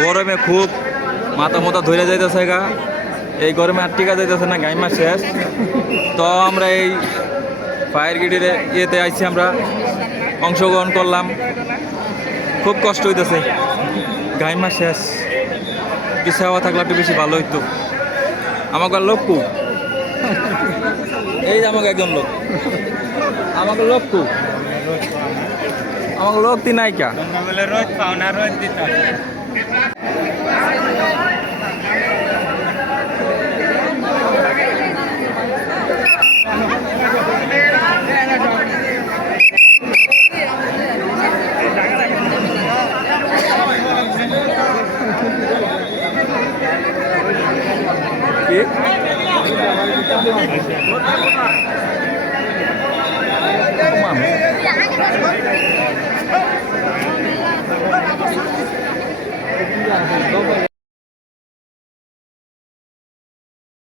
গরমে খুব মাথা মতো ধরে যাইতেছে গা। এই গরমে আর টিকা যাইতেছে না, গাইমা শেষ। তো আমরা এই ফায়ার ব্রিগেডের ইয়েতে আইছি, আমরা অংশগ্রহণ করলাম। খুব কষ্ট হইতেছে, গাইমা শেষ। কিছু হাওয়া থাকলে একটু বেশি ভালো হইতো। আমাকে লোক কু, এই যে আমাকে একজন লোক, আমাকে লোক কু, আমাকে লোক দি নাইকা। রোদ পাও না, রোদ দিতে